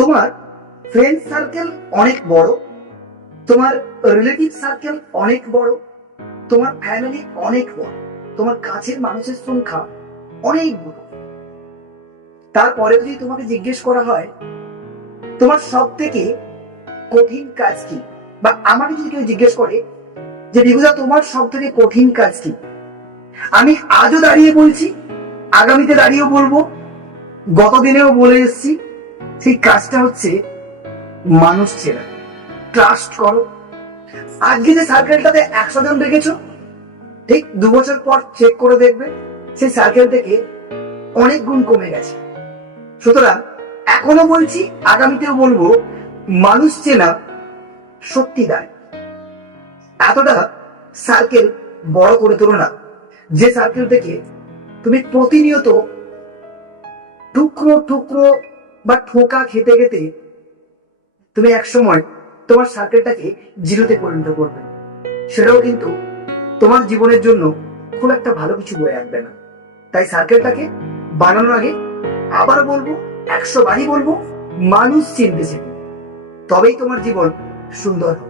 তোমার friend circle অনেক বড়, তোমার রিলেটিভ সার্কেল অনেক বড়, তোমার ফ্যামিলি অনেক বড়, তোমার কাছের মানুষের সংখ্যা অনেক বড়। তারপরে যদি তোমাকে জিজ্ঞেস করা হয় তোমার সব থেকে কঠিন কাজ কি, বা আমাকে যদি কেউ জিজ্ঞেস করে যে বিভূদা তোমার সব থেকে কঠিন কাজ কি, আমি আজও দাঁড়িয়ে বলছি, আগামীতে দাঁড়িয়েও বলবো, গত দিনেও বলে এসেছি, সেই কাজটা হচ্ছে মানুষ চেনা। ট্রাস্ট করো। আজকে যে সার্কেলটাতে 100 জন রেখেছো, ঠিক 2 বছর পর চেক করে দেখবে সেই সার্কেল থেকে অনেক গুণ কমে গেছে। সুতরাং এখনো বলছি, আগামীতেও বলবো, মানুষ চেনা সত্যি দায়। এতটা সার্কেল বড় করে তোলো না যে সার্কেল থেকে তুমি প্রতিনিয়ত টুকরো টুকরো বা ঠোকা খেতে খেতে তুমি একসময় তোমার সার্কেলটাকে জিরোতে পরিণত করবে। সেটাও কিন্তু তোমার জীবনের জন্য খুব একটা ভালো কিছু বয়ে আনবে না। তাই সার্কেলটাকে বানানোর আগে আবার বলবো, 100 বারই বলবো, মানুষ চিনতে শেখো, তবেই তোমার জীবন সুন্দর হবে।